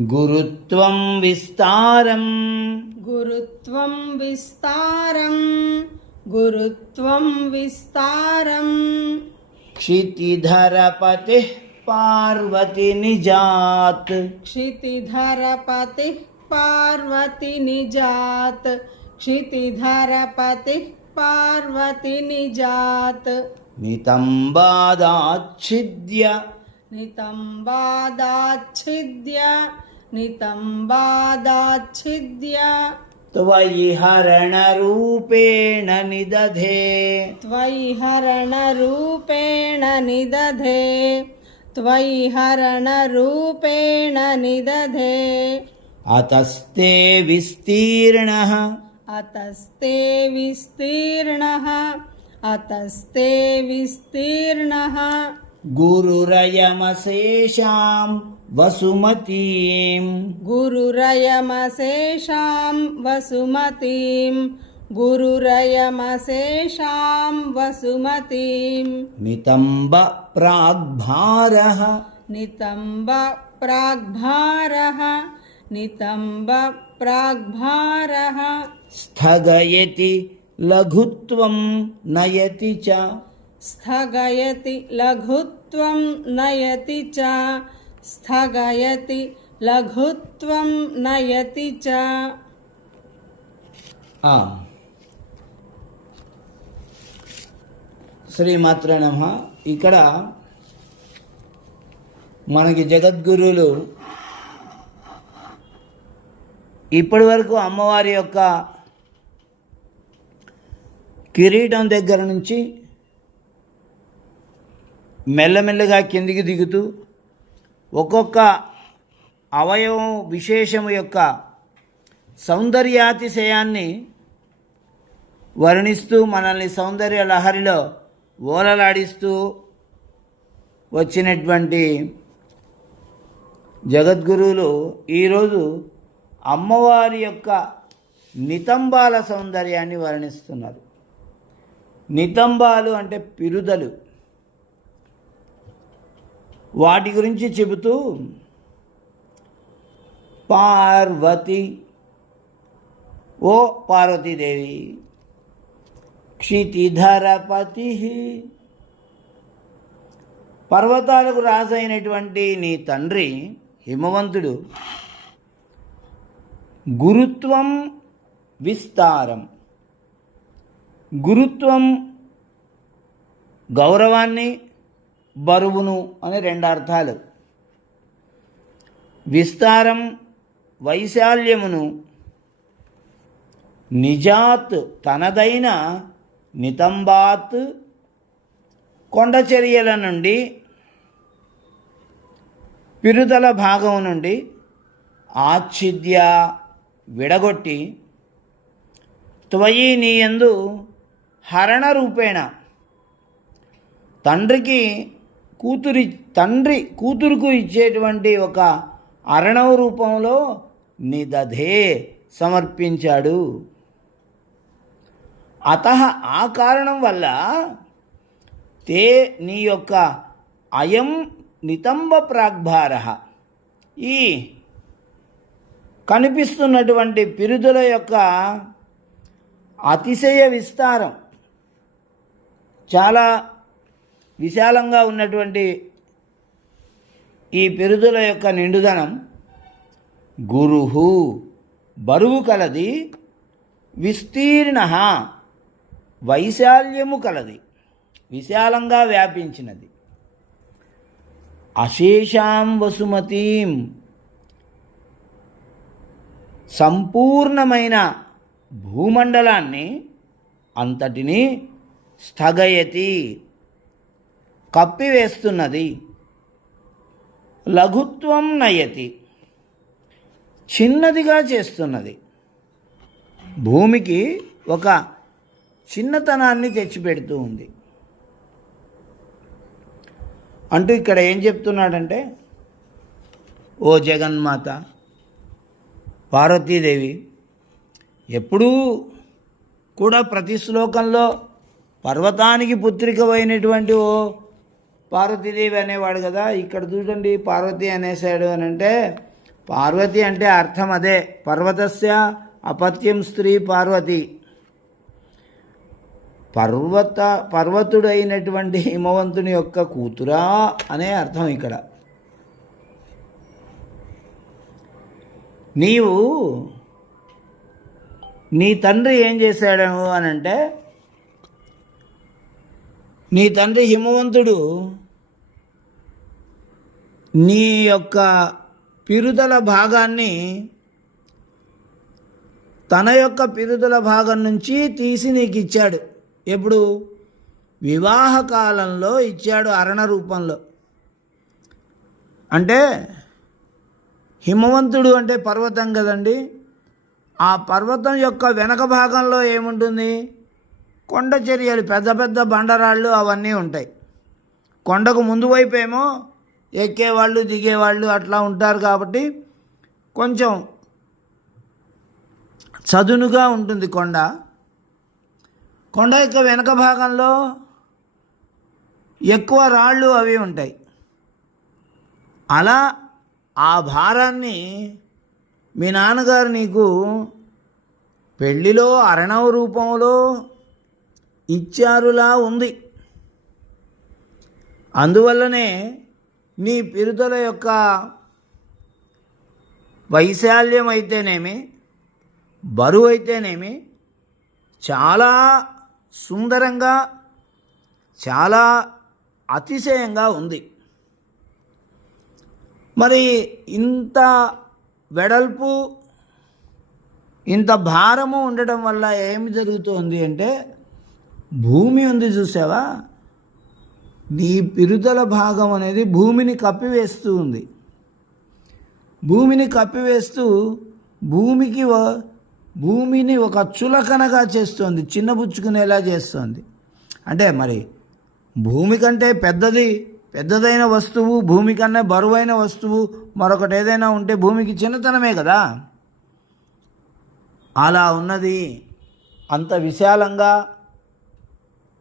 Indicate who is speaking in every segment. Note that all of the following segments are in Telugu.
Speaker 1: गुरुत्वं विस्तारं।
Speaker 2: गुरुत्वं विस्तारं। गुरुत्वं विस्तारं।
Speaker 1: क्षितिधरपतिः पार्वतिनिजात्
Speaker 2: क्षितिधरपतिः पार्वतिनिजात् क्षितिधरपतिः पार्वतिनिजात्
Speaker 1: नितम्बादाच्छिद्य
Speaker 2: नितम्बादाच्छिद्य नितम्बादाच्छिद्य
Speaker 1: त्वयि हरणरूपेण निदधे।
Speaker 2: त्वयि हरणरूपेण निदधे। त्वयि हरणरूपेण निदधे।
Speaker 1: अतस्ते विस्तीर्णः।
Speaker 2: अतस्ते विस्तीर्णः। अतस्ते विस्तीर्णः।
Speaker 1: गुरुरयमशेषां वसुमतीम्।
Speaker 2: गुरुरयमशेषां वसुमतीं गुरुरयमशेषां वसुमतीं
Speaker 1: नितम्ब प्राग्भारः।
Speaker 2: नितम्ब प्राग्भारः। नितम्ब प्राग्भारः।
Speaker 1: स्थगयति लघुत्वं नयति च।
Speaker 2: स्थगयति लघुत्वं नयति च स्थगयति लघुत्वं नयति च
Speaker 1: ఆ. శ్రీమాత్ర నమ ఇక్కడ మనకి జగద్గురువులు ఇప్పటి వరకు అమ్మవారి యొక్క కిరీటం దగ్గర నుంచి మెల్లమెల్లగా కిందికి దిగుతూ ఒక్కొక్క అవయవం విశేషము యొక్క సౌందర్యాతిశయాన్ని వర్ణిస్తూ మనల్ని సౌందర్య లహరిలో ఓలలాడిస్తూ వచ్చినటువంటి జగద్గురువులు ఈరోజు అమ్మవారి యొక్క నితంబాల సౌందర్యాన్ని వర్ణిస్తున్నారు. నితంబాలు అంటే పిరుదలు. వాటి గురించి చెబుతూ పార్వతి ఓ పార్వతీదేవి క్షితిధరపతి పర్వతాలకు రాజైనటువంటి నీ తండ్రి హిమవంతుడు. గురుత్వం విస్తారం. గురుత్వం గౌరవాన్ని బరువును అని రెండు అర్థాలు విస్తారం వైశాల్యమును నిజాత్ తనదైన నితంబాత్ కొండచర్యల నుండి పిరుదల భాగం నుండి ఆచ్ఛిద్య విడగొట్టి త్వయి నీయందు హరణ రూపేణ తండ్రికి కూతురి తండ్రి కూతురుకు ఇచ్చేటువంటి ఒక అరణవ రూపంలో నిదధే సమర్పించాడు. అత ఆ కారణం వల్ల తే నీ యొక్క అయం నితంబ ప్రాగ్భార. ఈ కనిపిస్తున్నటువంటి పిరుదుల యొక్క అతిశయ విస్తారం చాలా విశాలంగా ఉన్నటువంటి ఈ పెరుదుల యొక్క నిండుదనం గురుహు బరువు కలది విస్తీర్ణ వైశాల్యము కలది విశాలంగా వ్యాపించినది. అశేషాం వసుమతీం సంపూర్ణమైన భూమండలాన్ని అంతటిని స్థగయతి. కప్పివేస్తున్నది. లఘుత్వం నయతి. చిన్నదిగా చేస్తున్నది. భూమికి ఒక చిన్నతనాన్ని తెచ్చిపెడుతూ ఉంది. అంటూ ఇక్కడ ఏం చెప్తున్నాడంటే ఓ జగన్మాత పార్వతీదేవి ఎప్పుడూ కూడా ప్రతి శ్లోకంలో పర్వతానికి పుత్రికమైనటువంటి ఓ పార్వతీదేవి అనేవాడు కదా ఇక్కడ చూడండి పార్వతి అనేసాడు అని అంటే పార్వతి అంటే అర్థం అదే. పర్వతస్య అపత్యం స్త్రీ పార్వతి. పర్వత పర్వతుడైనటువంటి హిమవంతుని యొక్క కూతురా అనే అర్థం ఇక్కడ. నీవు నీ తండ్రి ఏం చేశాడు అని అంటే నీ తండ్రి హిమవంతుడు నీ యొక్క పిరుదల భాగాన్ని తన యొక్క పిరుదల భాగం నుంచి తీసి నీకు ఇచ్చాడు. ఎప్పుడు? వివాహ కాలంలో ఇచ్చాడు అరణ రూపంలో. అంటే హిమవంతుడు అంటే పర్వతం కదండి. ఆ పర్వతం యొక్క వెనక భాగంలో ఏముంటుంది? కొండ చర్యలు పెద్ద పెద్ద బండరాళ్ళు అవన్నీ ఉంటాయి. కొండకు ముందు వైపు ఏమో ఎక్కేవాళ్ళు దిగేవాళ్ళు అట్లా ఉంటారు కాబట్టి కొంచెం చదునుగా ఉంటుంది కొండ. కొండ యొక్క వెనక భాగంలో ఎక్కువ రాళ్ళు అవి ఉంటాయి. అలా ఆ భారాన్ని మీ నాన్నగారు నీకు పెళ్ళిలో అరణవ రూపంలో ఇచ్చారులా ఉంది. అందువల్లనే నీ పిరుదల యొక్క వైశాల్యం అయితేనేమి బరువు అయితేనేమి చాలా సుందరంగా చాలా అతిశయంగా ఉంది. మరి ఇంత వెడల్పు ఇంత భారము ఉండడం వల్ల ఏమి జరుగుతోంది అంటే భూమి ఉంది చూసావా? నీ పిరుదల భాగం అనేది భూమిని కప్పివేస్తూ ఉంది. భూమిని కప్పివేస్తూ భూమికి వ- భూమిని ఒక చులకనగా చేస్తోంది చిన్నబుచ్చుకునేలా చేస్తోంది. అంటే మరి భూమి కంటే పెద్దది పెద్దదైన వస్తువు భూమి కన్నా బరువైన వస్తువు మరొకటి ఏదైనా ఉంటే భూమికి చిన్నతనమే కదా. అలా ఉన్నది అంత విశాలంగా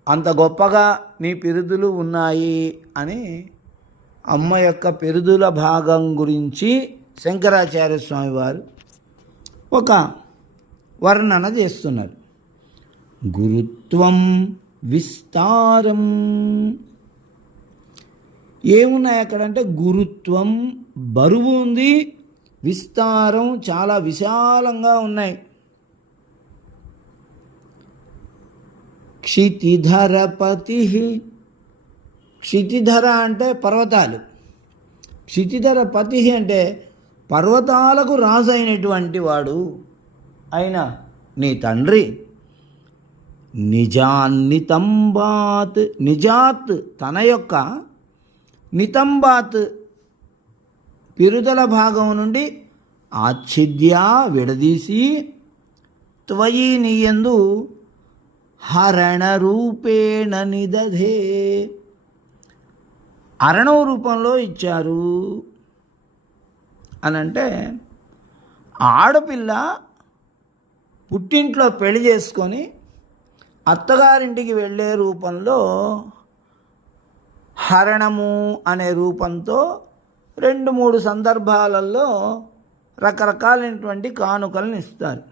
Speaker 1: అంత గొప్పగా నీ పిరుదులు ఉన్నాయి అని అమ్మ యొక్క పెరుదుల భాగం గురించి శంకరాచార్య స్వామి వారు ఒక వర్ణన చేస్తున్నారు. గురుత్వం విస్తారం. ఏమున్నాయి అక్కడంటే గురుత్వం బరువు ఉంది విస్తారం చాలా విశాలంగా ఉన్నాయి. క్షితిధరపతి. క్షితిధర అంటే పర్వతాలు. క్షితిధర పతి అంటే పర్వతాలకు రాజు అయినటువంటి వాడు అయిన నీ తండ్రి. నిజాన్నితంబాత్ నిజాత్ తన యొక్క నితంబాత్ పిరుదల భాగం నుండి ఆచ్ఛిద్య విడదీసి త్వయి నీయందు హరణ రూపేణ నిదధే. అరణవ రూపంలో ఇచ్చారు అని అంటే ఆడపిల్ల పుట్టింట్లో పెళ్ళి చేసుకొని అత్తగారింటికి వెళ్ళే రూపంలో హరణము అనే రూపంతో రెండు మూడు సందర్భాలలో రకరకాలైనటువంటి కానుకలను ఇస్తారు.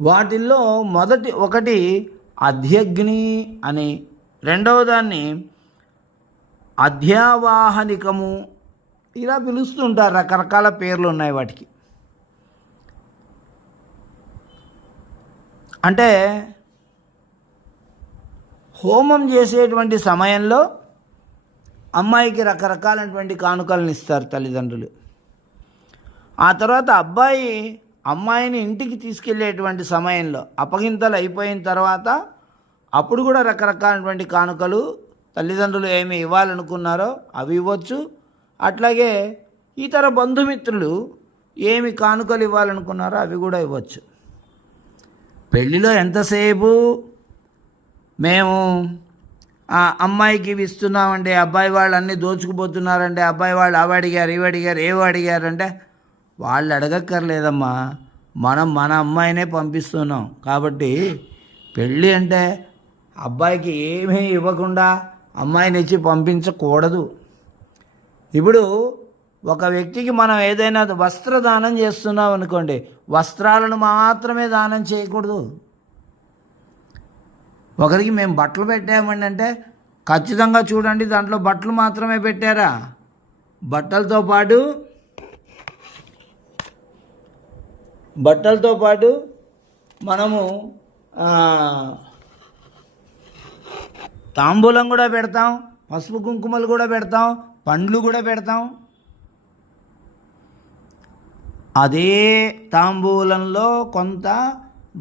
Speaker 1: వాటిల్లో మొదటి ఒకటి అధ్యగ్ని అని రెండవ దాన్ని అధ్యావాహనికము. ఇలా పిలుస్తుంటారు రకరకాల పేర్లు ఉన్నాయి వాటికి. అంటే హోమం చేసేటువంటి సమయంలో అమ్మాయికి రకరకాలైనటువంటి కానుకలను ఇస్తారు తల్లిదండ్రులు. ఆ తర్వాత అబ్బాయి అమ్మాయిని ఇంటికి తీసుకెళ్ళేటువంటి సమయంలో అపగింతలు అయిపోయిన తర్వాత అప్పుడు కూడా రకరకాలైనటువంటి కానుకలు తల్లిదండ్రులు ఏమి ఇవ్వాలనుకున్నారో అవి ఇవ్వచ్చు. అట్లాగే ఇతర బంధుమిత్రులు ఏమి కానుకలు ఇవ్వాలనుకున్నారో అవి కూడా ఇవ్వచ్చు. పెళ్ళిలో ఎంతసేపు మేము ఆ అమ్మాయికి ఇవి అబ్బాయి వాళ్ళు అన్నీ దోచుకుపోతున్నారంటే అబ్బాయి వాళ్ళు అవి అడిగారు ఇవి అడిగారు ఏవి అడిగారంటే వాళ్ళు అడగక్కర్లేదమ్మా. మనం మన అమ్మాయినే పంపిస్తున్నాం. కాబట్టి పెళ్ళి అంటే అబ్బాయికి ఏమీ ఇవ్వకుండా అమ్మాయిని ఇచ్చి పంపించకూడదు. ఇప్పుడు ఒక వ్యక్తికి మనం ఏదైనా వస్త్రదానం చేస్తున్నాం అనుకోండి వస్త్రాలను మాత్రమే దానం చేయకూడదు. ఒకరికి మేము బట్టలు పెట్టామండి అంటే ఖచ్చితంగా చూడండి దాంట్లో బట్టలు మాత్రమే పెట్టారా? బట్టలతో పాటు బట్టలతో పాటు మనము తాంబూలం కూడా పెడతాం పసుపు కుంకుమలు కూడా పెడతాం పండ్లు కూడా పెడతాం. అదే తాంబూలంలో కొంత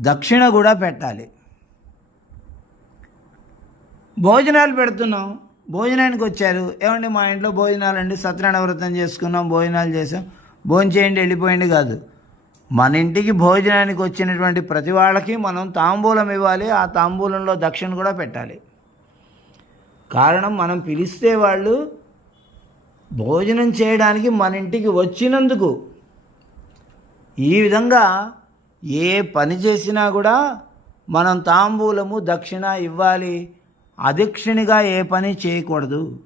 Speaker 1: దక్షిణ కూడా పెట్టాలి. భోజనాలు పెడుతున్నాం. భోజనానికి వచ్చారు. ఏమండి మా ఇంట్లో భోజనాలు అండి సత్యనారాయణ వ్రతం చేసుకున్నాం భోజనాలు చేసాం భోజనం చేయండి వెళ్ళిపోయింది కాదు. మన ఇంటికి భోజనానికి వచ్చినటువంటి ప్రతి వాళ్ళకి మనం తాంబూలం ఇవ్వాలి ఆ తాంబూలంలో దక్షిణ కూడా పెట్టాలి. కారణం మనం పిలిస్తే వాళ్ళు భోజనం చేయడానికి మన ఇంటికి వచ్చినందుకు ఈ విధంగా ఏ పని చేసినా కూడా మనం తాంబూలము దక్షిణ ఇవ్వాలి. అదక్షిణిగా ఏ పని చేయకూడదు.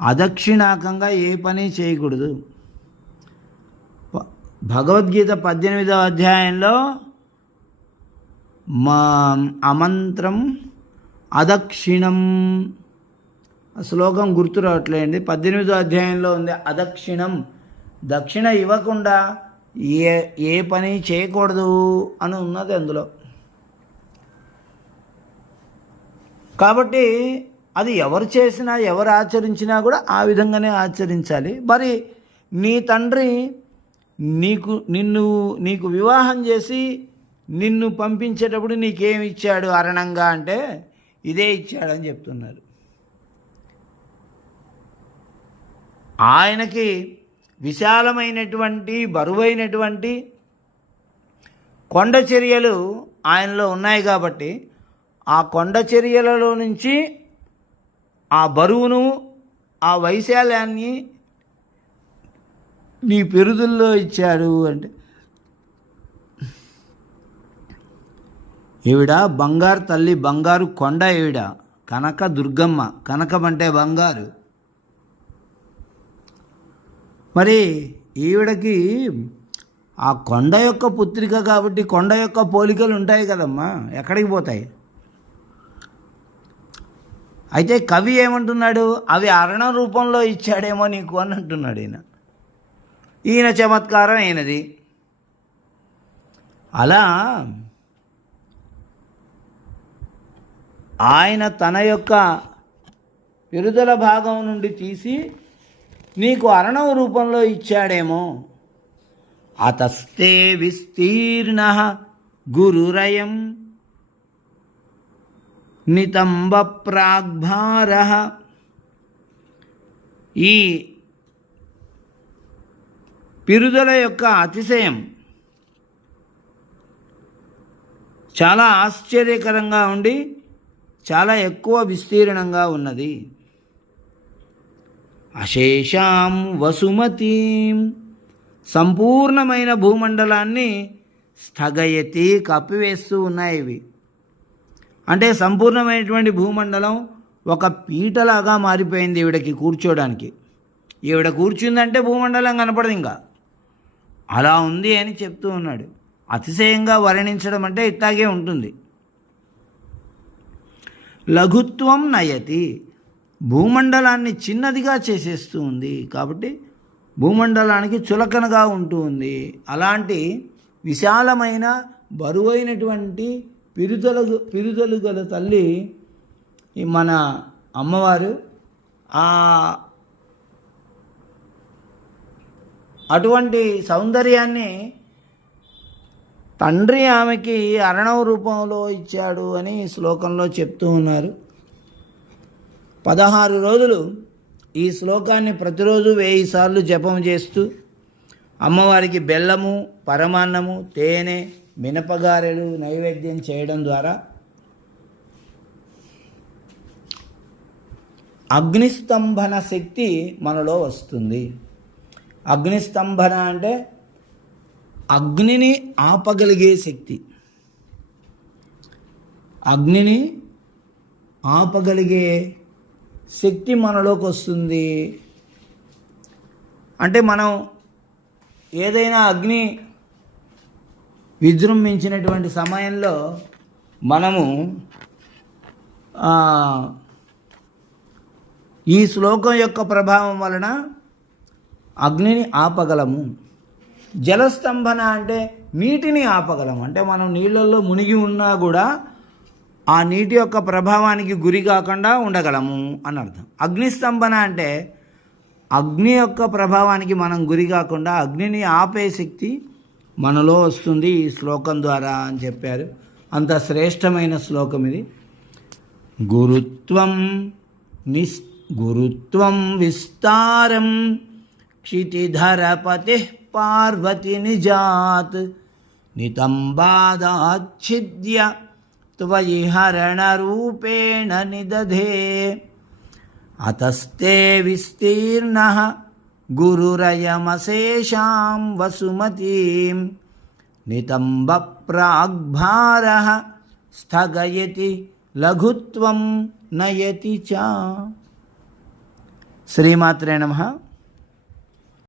Speaker 1: అదక్షిణాకంగా ఏ పని చేయకూడదు. భగవద్గీత పద్దెనిమిదవ అధ్యాయంలో మా అమంత్రం అదక్షిణం. ఆ శ్లోకం గుర్తు రావట్లేండి. పద్దెనిమిదో అధ్యాయంలో ఉంది అదక్షిణం. దక్షిణ ఇవ్వకుండా ఏ ఏ పని చేయకూడదు అని ఉన్నది అందులో. కాబట్టి అది ఎవరు చేసినా ఎవరు ఆచరించినా కూడా ఆ విధంగానే ఆచరించాలి. మరి నీ తండ్రి నీకు నిన్ను నీకు వివాహం చేసి నిన్ను పంపించేటప్పుడు నీకేమి ఇచ్చాడు అరణంగా అంటే ఇదే ఇచ్చాడని చెప్తున్నారు. ఆయనకి విశాలమైనటువంటి బరువైనటువంటి కొండ చర్యలు ఆయనలో ఉన్నాయి కాబట్టి ఆ కొండ చర్యలలో నుంచి ఆ బరువును ఆ వైశాల్యాన్ని నీ పెరుదుల్లో ఇచ్చాడు అంటే. ఈవిడ బంగారు తల్లి బంగారు కొండ ఈవిడ. కనక దుర్గమ్మ. కనకం అంటే బంగారు. మరి ఈవిడకి ఆ కొండ యొక్క పుత్రిక కాబట్టి కొండ యొక్క పోలికలు ఉంటాయి కదమ్మా. ఎక్కడికి పోతాయి? అయితే కవి ఏమంటున్నాడు? అవి అరణ రూపంలో ఇచ్చాడేమో నీకు అని అంటున్నాడు ఈయన. ఈయన చమత్కారం అయినది. అలా ఆయన తన యొక్క పెరుదల భాగం నుండి తీసి నీకు అరణవ రూపంలో ఇచ్చాడేమో. అతస్తే విస్తీర్ణ గురురయం నితంబ ప్రాగ్భార. ఈ పిరుదల యొక్క అతిశయం. చాలా ఆశ్చర్యకరంగా ఉండి చాలా ఎక్కువ విస్తీర్ణంగా ఉన్నది. అశేషాం వసుమతీం. సంపూర్ణమైన భూమండలాన్ని స్థగయతి కప్పివేస్తూ ఉన్నాయి ఇవి. అంటే సంపూర్ణమైనటువంటి భూమండలం ఒక పీటలాగా మారిపోయింది ఈవిడకి కూర్చోడానికి. ఈవిడ కూర్చుందంటే భూమండలం కనపడదు ఇంకా. అలా ఉంది అని చెప్తూ ఉన్నాడు. అతిశయంగా వర్ణించడం అంటే ఇట్లాగే ఉంటుంది. లఘుత్వం నయతి. భూమండలాన్ని చిన్నదిగా చేసేస్తూ ఉంది కాబట్టి భూమండలానికి చులకనగా ఉంటూ ఉంది. అలాంటి విశాలమైన బరువైనటువంటి పిరుదలు పిరుదలు గల తల్లి మన అమ్మవారు ఆ అటువంటి సౌందర్యాన్ని తండ్రి ఆమెకి అరణవ రూపంలో ఇచ్చాడు అని శ్లోకంలో చెప్తూ ఉన్నారు. పదహారు రోజులు ఈ శ్లోకాన్ని ప్రతిరోజు వెయ్యి సార్లు జపం చేస్తూ అమ్మవారికి బెల్లము పరమాన్నము తేనె మినపగారెలు నైవేద్యం చేయడం ద్వారా అగ్నిస్తంభన శక్తి మనలో వస్తుంది. అగ్నిస్తంభన అంటే అగ్నిని ఆపగలిగే శక్తి. అగ్నిని ఆపగలిగే శక్తి మనలోకి వస్తుంది. అంటే మనం ఏదైనా అగ్ని విజృంభించినటువంటి సమయంలో మనము ఈ శ్లోకం యొక్క ప్రభావం వలన అగ్నిని ఆపగలము. జలస్తంభన అంటే నీటిని ఆపగలము. అంటే మనం నీళ్ళల్లో మునిగి ఉన్నా కూడా ఆ నీటి యొక్క ప్రభావానికి గురి కాకుండా ఉండగలము అని అర్థం. అగ్నిస్తంభన అంటే అగ్ని యొక్క ప్రభావానికి మనం గురి కాకుండా అగ్నిని ఆపే శక్తి మనలో వస్తుంది ఈ శ్లోకం ద్వారా అని చెప్పారు. అంత శ్రేష్టమైన శ్లోకం ఇది. గురుత్వం నిస్ గురుత్వం విస్తారం క్షితిధరపతి పార్వతి నిజాత్ నితంబాదాచ్ఛిద్య త్వయి హరణరూపేణ నిదధే అతస్తే విస్తీర్ణ గురురయమశేషాం వసుమతీం నితంబ ప్రాగ్భార స్థగయతి లఘుత్వం నయతి చ శ్రీమాత్రే నమ